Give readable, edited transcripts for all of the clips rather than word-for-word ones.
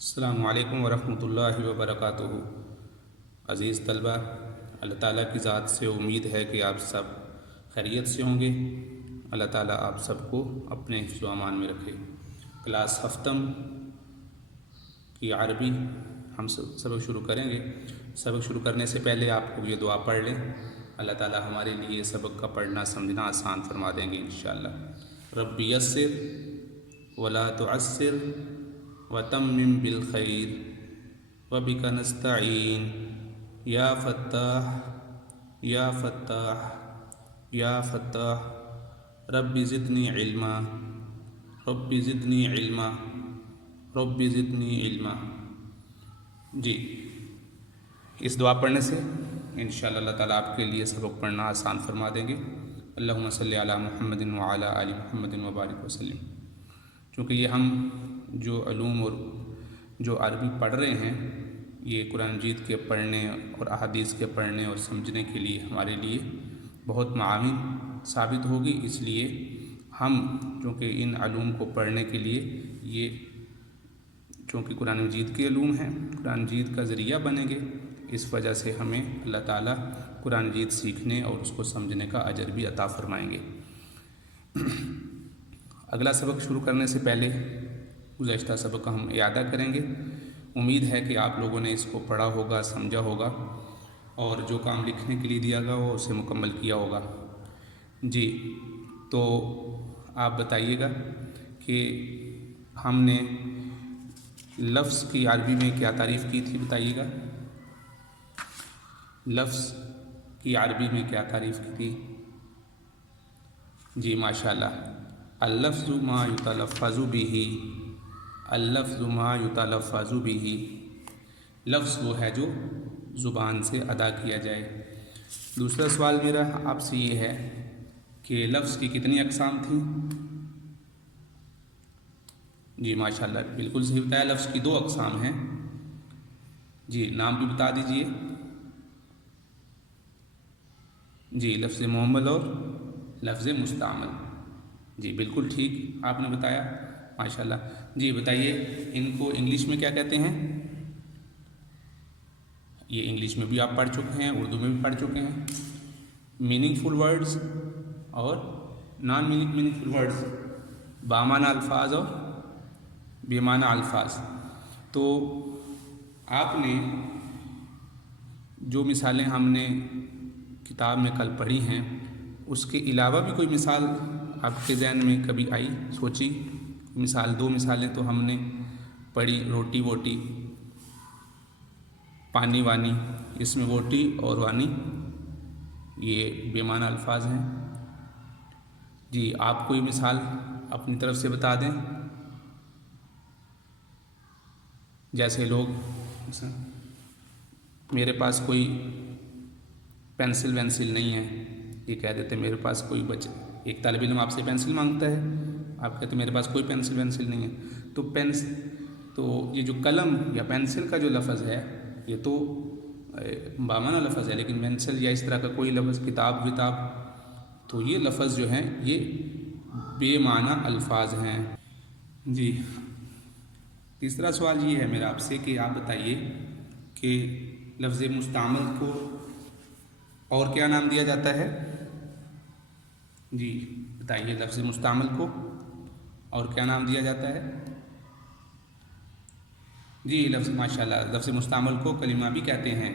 السلام علیکم ورحمۃ اللہ وبرکاتہ۔ عزیز طلبہ، اللہ تعالیٰ کی ذات سے امید ہے کہ آپ سب خیریت سے ہوں گے۔ اللہ تعالیٰ آپ سب کو اپنے حفظ و امان میں رکھے۔ کلاس ہفتم کی عربی ہم سبق شروع کریں گے۔ سبق شروع کرنے سے پہلے آپ کو یہ دعا پڑھ لیں، اللہ تعالیٰ ہمارے لیے سبق کا پڑھنا سمجھنا آسان فرما دیں گے انشاءاللہ۔ رب یسر ولا تعسر وتمم بالخیر وبک نستعین یا فتاح یا فتاح یا فتاح رب زدنی علما رب زدنی علما رب زدنی علما۔ جی، اس دعا پڑھنے سے انشاءاللہ اللہ تعالیٰ آپ کے لیے سبق پڑھنا آسان فرما دیں گے۔ اللہم صلی علی محمد وعلی آل محمد وبارک وسلم۔ چونکہ یہ ہم جو علوم اور جو عربی پڑھ رہے ہیں، یہ قرآن مجید کے پڑھنے اور احادیث کے پڑھنے اور سمجھنے کے لیے ہمارے لیے بہت معاون ثابت ہوگی۔ اس لیے ہم چونکہ ان علوم کو پڑھنے کے لیے یہ چونکہ قرآن مجید کے علوم ہیں، قرآن مجید کا ذریعہ بنیں گے، اس وجہ سے ہمیں اللہ تعالیٰ قرآن مجید سیکھنے اور اس کو سمجھنے کا اجر بھی عطا فرمائیں گے۔ اگلا سبق شروع کرنے سے پہلے گزشتہ سبق کا ہم اعادہ کریں گے۔ امید ہے کہ آپ لوگوں نے اس کو پڑھا ہوگا، سمجھا ہوگا اور جو کام لکھنے کے لیے دیا گیا ہو اسے مکمل کیا ہوگا۔ جی، تو آپ بتائیے گا کہ ہم نے لفظ کی عربی میں کیا تعریف کی تھی، بتائیے گا۔ لفظ کی عربی میں کیا تعریف کی تھی؟ جی ماشاءاللہ، اللفظ ما یتلفظ به، اللفظ ما یتلفظ به، لفظ وہ ہے جو زبان سے ادا کیا جائے۔ دوسرا سوال میرا آپ سے یہ ہے کہ لفظ کی کتنی اقسام تھیں؟ جی ماشاءاللہ، بالکل صحیح بتایا، لفظ کی 2 اقسام ہیں۔ جی، نام بھی بتا دیجئے۔ جی، لفظ معمل اور لفظ مستعمل۔ جی بالکل ٹھیک آپ نے بتایا، ماشاءاللہ۔ جی بتائیے، ان کو انگلش میں کیا کہتے ہیں؟ یہ انگلش میں بھی آپ پڑھ چکے ہیں، اردو میں بھی پڑھ چکے ہیں۔ میننگ فل ورڈز اور نان میننگ فل ورڈز، بامعنی الفاظ اور بے معنی الفاظ۔ تو آپ نے جو مثالیں ہم نے کتاب میں کل پڑھی ہیں، اس کے علاوہ بھی کوئی مثال آپ کے ذہن میں کبھی آئی، سوچی؟ مثال 2 مثالیں تو ہم نے پڑھی، روٹی ووٹی، پانی وانی، اس میں ووٹی اور وانی یہ بے معنی الفاظ ہیں۔ جی، آپ کوئی مثال اپنی طرف سے بتا دیں۔ جیسے لوگ میرے پاس کوئی پینسل وینسل نہیں ہے، یہ کہہ دیتے میرے پاس کوئی ایک طالب علم آپ سے پینسل مانگتا ہے، آپ کہتے ہیں میرے پاس کوئی پینسل وینسل نہیں ہے۔ تو یہ جو قلم یا پینسل کا جو لفظ ہے یہ تو بامعنی لفظ ہے، لیکن پینسل یا اس طرح کا کوئی لفظ، کتاب وتاب، تو یہ لفظ جو ہیں یہ بے معنی الفاظ ہیں۔ جی، تیسرا سوال یہ ہے میرا آپ سے کہ آپ بتائیے کہ لفظ مستعمل کو اور کیا نام دیا جاتا ہے؟ جی بتائیے، لفظ مستعمل کو اور کیا نام دیا جاتا ہے؟ جی ماشاءاللہ، لفظ مستعمل کو کلمہ بھی کہتے ہیں،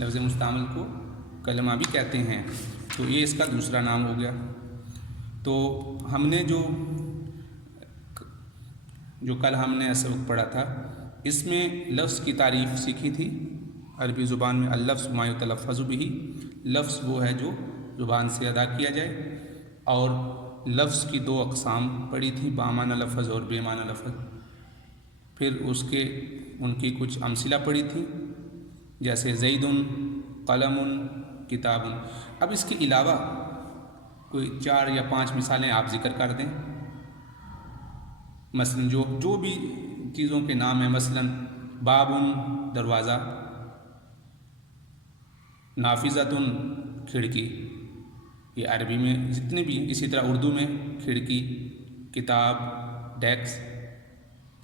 لفظ مستعمل کو کلمہ بھی کہتے ہیں، تو یہ اس کا دوسرا نام ہو گیا۔ تو ہم نے جو کل ہم نے سبق پڑھا تھا، اس میں لفظ کی تعریف سیکھی تھی عربی زبان میں، اللفظ ما یتلفظ به، لفظ وہ ہے جو زبان سے ادا کیا جائے، اور لفظ کی 2 اقسام پڑھی تھی، بامعنی لفظ اور بے معنی لفظ۔ پھر ان کی کچھ امثلہ پڑھی تھی، جیسے زید، قلم، کتاب۔ اب اس کے علاوہ کوئی 4 یا 5 مثالیں آپ ذکر کر دیں۔ مثلا جو بھی چیزوں کے نام ہیں، مثلا باب، دروازہ، نافذۃ، کھڑکی، یہ عربی میں جتنے بھی، اسی طرح اردو میں کھڑکی، کتاب، ڈیسک،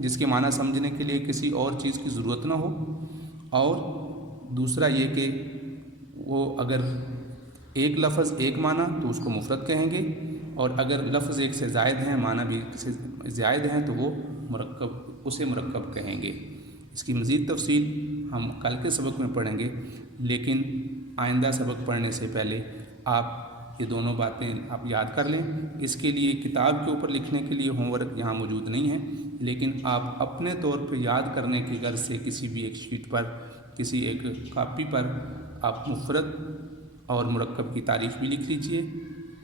جس کے معنی سمجھنے کے لیے کسی اور چیز کی ضرورت نہ ہو، اور دوسرا یہ کہ وہ اگر ایک لفظ ایک معنی تو اس کو مفرد کہیں گے، اور اگر لفظ ایک سے زائد ہیں، معنی بھی سے زائد ہیں، تو وہ اسے مرکب کہیں گے۔ اس کی مزید تفصیل ہم کل کے سبق میں پڑھیں گے، لیکن آئندہ سبق پڑھنے سے پہلے آپ یہ دونوں باتیں آپ یاد کر لیں۔ اس کے لیے کتاب کے اوپر لکھنے کے لیے ہوم ورک یہاں موجود نہیں ہے، لیکن آپ اپنے طور پہ یاد کرنے کی غرض سے کسی بھی ایک شیٹ پر، کسی ایک کاپی پر آپ مفرد اور مرکب کی تعریف بھی لکھ لیجئے،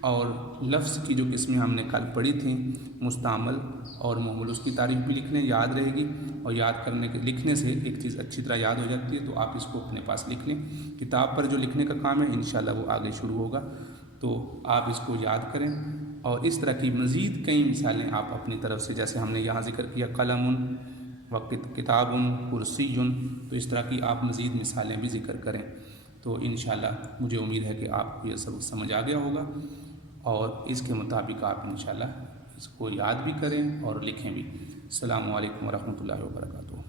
اور لفظ کی جو قسمیں ہم نے کل پڑھی تھیں، مستعمل اور مہمل، اس کی تعریف بھی لکھنے یاد رہے گی، اور یاد کرنے کے لکھنے سے ایک چیز اچھی طرح یاد ہو جاتی ہے، تو آپ اس کو اپنے پاس لکھ لیں۔ کتاب پر جو لکھنے کا کام ہے انشاءاللہ وہ آگے شروع ہوگا، تو آپ اس کو یاد کریں، اور اس طرح کی مزید کئی مثالیں آپ اپنی طرف سے، جیسے ہم نے یہاں ذکر کیا قلم و کتاب کرسی، تو اس طرح کی آپ مزید مثالیں بھی ذکر کریں۔ تو انشاءاللہ مجھے امید ہے کہ آپ کو یہ سب سمجھ آ گیا ہوگا، اور اس کے مطابق آپ انشاءاللہ اس کو یاد بھی کریں اور لکھیں بھی۔ السلام علیکم ورحمۃ اللہ وبرکاتہ۔